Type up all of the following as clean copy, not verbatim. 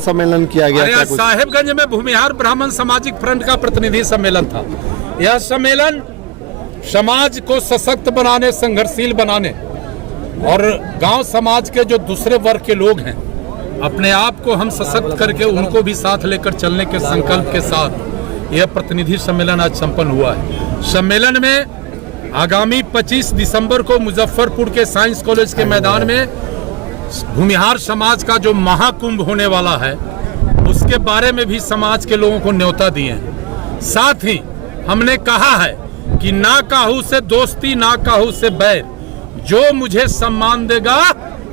सम्मेलन किया गया। साहेबगंज में भूमिहार ब्राह्मण सामाजिक फ्रंट का प्रतिनिधि सम्मेलन था। यह सम्मेलन समाज को सशक्त बनाने, संघर्षशील बनाने और गांव समाज के जो दूसरे वर्ग के लोग हैं, अपने आप को हम सशक्त करके उनको भी साथ लेकर चलने के संकल्प के साथ यह प्रतिनिधि सम्मेलन आज संपन्न हुआ है। सम्मेलन में आगामी 25 दिसंबर को मुजफ्फरपुर के साइंस कॉलेज के मैदान में भूमिहार समाज का जो महाकुंभ होने वाला है, उसके बारे में भी समाज के लोगों को न्योता दिए हैं। साथ ही हमने कहा है कि ना काहू से दोस्ती, ना काहू से बैर, जो मुझे सम्मान देगा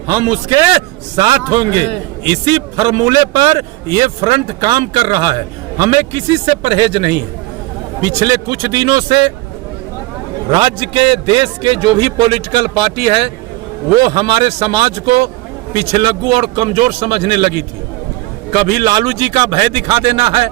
हम उसके साथ होंगे। इसी फॉर्मूले पर यह फ्रंट काम कर रहा है। हमें किसी से परहेज नहीं है। पिछले कुछ दिनों से राज्य के, देश के जो भी पॉलिटिकल पार्टी है वो हमारे समाज को पिछलग्गू और कमजोर समझने लगी थी। कभी लालू जी का भय दिखा देना है,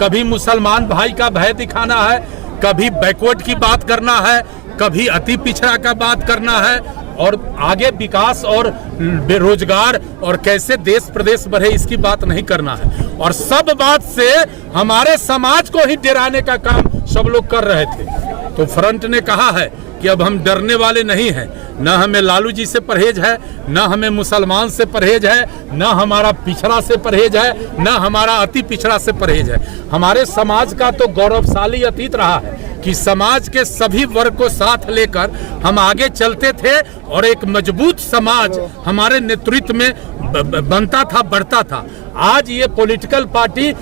कभी मुसलमान भाई का भय दिखाना है, कभी बैकवर्ड की बात करना है, कभी अति पिछड़ा का बात करना है, और आगे विकास और बेरोजगार और कैसे देश प्रदेश बढ़े इसकी बात नहीं करना है। और सब बात से हमारे समाज को ही डराने का काम सब लोग कर रहे थे। तो फ्रंट ने कहा है कि अब हम डरने वाले नहीं हैं। न हमें लालू जी से परहेज है, न हमें मुसलमान से परहेज है, न हमारा पिछड़ा से परहेज है, न हमारा अति पिछड़ा से परहेज है। हमारे समाज का तो गौरवशाली अतीत रहा है कि समाज के सभी वर्ग को साथ लेकर हम आगे चलते थे और एक मजबूत समाज हमारे नेतृत्व में बनता था, बढ़ता था। आज ये पॉलिटिकल पार्टी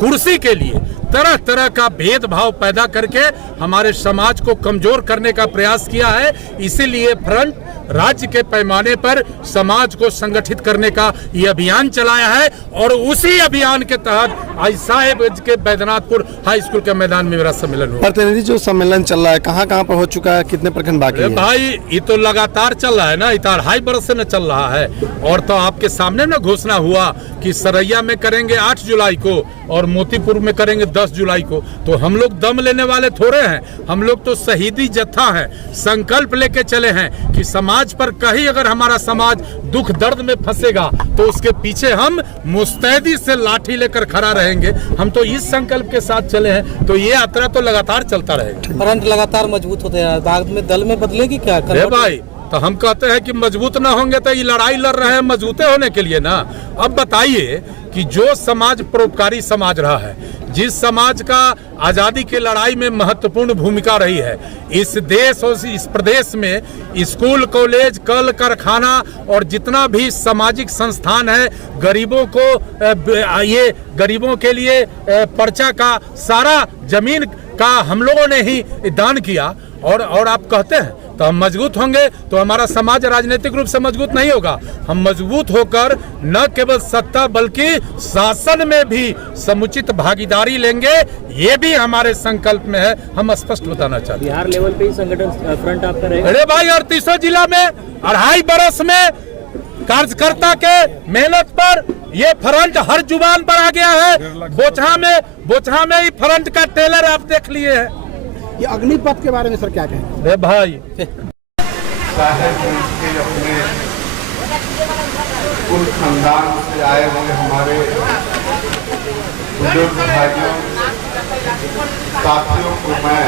कुर्सी के लिए तरह तरह का भेदभाव पैदा करके हमारे समाज को कमजोर करने का प्रयास किया है। इसीलिए फ्रंट राज्य के पैमाने पर समाज को संगठित करने का ये अभियान चलाया है और उसी अभियान के तहत आज साहेबगंज के बैद्यनाथपुर हाई स्कूल के मैदान में मेरा सम्मेलन हुआ। प्रतिनिधि जो सम्मेलन चल रहा है कहाँ कहाँ पर हो चुका है, कितने प्रखंड बाकी है? भाई ये तो लगातार चल रहा है ना, इतना 2.5 बरस से न चल रहा है। और तो आपके सामने न घोषणा हुआ कि सरैया में करेंगे 8 जुलाई को और मोतीपुर में करेंगे 10 जुलाई को। तो हम लोग दम लेने वाले थोड़े हैं, हम लोग तो शहीदी जत्था है। संकल्प लेके चले हैं कि समाज पर कहीं अगर हमारा समाज दुख दर्द में फंसेगा तो उसके पीछे हम मुस्तैदी से लाठी लेकर खड़ा रहेंगे। हम तो इस संकल्प के साथ चले हैं। तो ये यात्रा तो लगातार चलता रहेगा। फ्रंट लगातार मजबूत होते हैं, बाद में दल में बदलेगी क्या? अरे भाई, तो हम कहते हैं कि मजबूत ना होंगे तो ये लड़ाई लड़ रहे हैं मजबूते होने के लिए ना। अब बताइए कि जो समाज परोपकारी समाज रहा है, जिस समाज का आजादी की लड़ाई में महत्वपूर्ण भूमिका रही है, इस देश और इस प्रदेश में स्कूल, कॉलेज, कल कारखाना और जितना भी सामाजिक संस्थान है, गरीबों को ये गरीबों के लिए पर्चा का सारा जमीन का हम लोगों ने ही दान किया। और आप कहते हैं तो हम मजबूत होंगे, तो हमारा समाज राजनीतिक रूप से मजबूत नहीं होगा। हम मजबूत होकर न केवल सत्ता बल्कि शासन में भी समुचित भागीदारी लेंगे, ये भी हमारे संकल्प में है। हम स्पष्ट बताना चाहते हैं। बिहार लेवल पे ही संगठन फ्रंट आपका रहेगा? अरे भाई, 38 जिला में 2.5 बरस में कार्यकर्ता के मेहनत पर ये फ्रंट हर जुबान पर आ गया है। बोचहा में ही फ्रंट का टेलर आप देख लिए हैं। ये अग्निपथ के बारे में सर क्या कहें? अरे भाई, साहेबगंज के अपने कुल खानदान से आए हुए हमारे बुजुर्ग भाइयों साथियों को मैं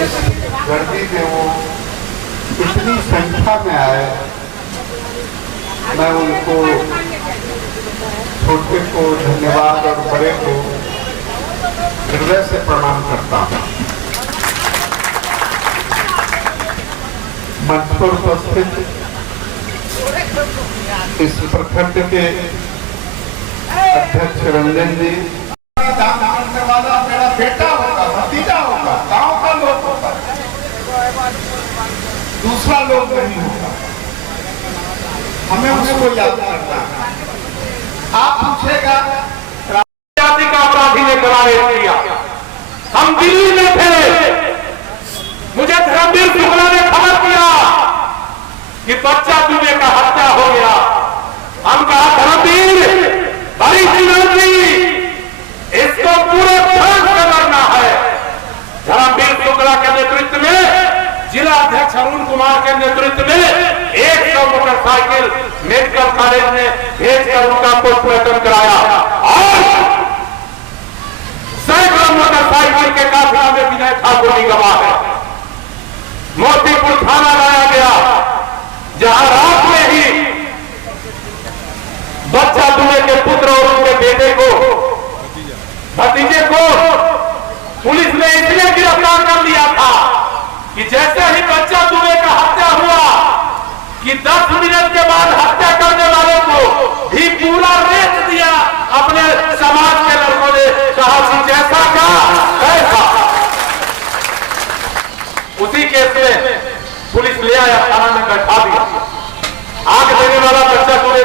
इस गर्दी में वो इतनी संख्या में आए, मैं उनको छोटे को धन्यवाद और बड़े को हृदय से प्रणाम करता हूँ। मंच पर उपस्थित इस प्रखंड के अध्यक्ष रंजन जी, दान करने वाला मेरा बेटा होगा, भतीजा होगा, गांव का लोग होगा, दूसरा लोग नहीं होगा। हमें उसको याद करना है। आप पूछेगा का अपराधी ने करार किया। हम दिल्ली में थे, मुझे धर्मवीर शुक्ला ने खबर दिया कि बच्चा दुबे का हत्या हो गया। हम कहा धर्मवीर, बड़ी चुनौती, इसको पूरे फ्रंट से लड़ना है। धर्मवीर शुक्ला के नेतृत्व में, जिला अध्यक्ष अरुण कुमार के नेतृत्व में 100 मोटरसाइकिल मोटरसाइकिल मेडिकल कॉलेज में भेजकर उनका पोस्टमार्टम कराया और सैकड़ों मोटरसाइकिल के काफिला में विनय ठाकुर की गवाह है। मोतीपुर थाना लाया गया जहां रात में ही बच्चा दुबे के पुत्र और उनके बेटे को भतीजे को पुलिस ने इसलिए गिरफ्तार कर लिया था कि जैसे ही बच्चा दुबे का हत्या हुआ कि 10 मिनट के बाद हत्या करने वाले को भी पूरा रेत दिया अपने समाज के लड़कों ने कहा कि जैसा का ऐसा। उसी केस में पुलिस ले आया, थाना में बैठा दिया। आग देने वाला बच्चा दुबे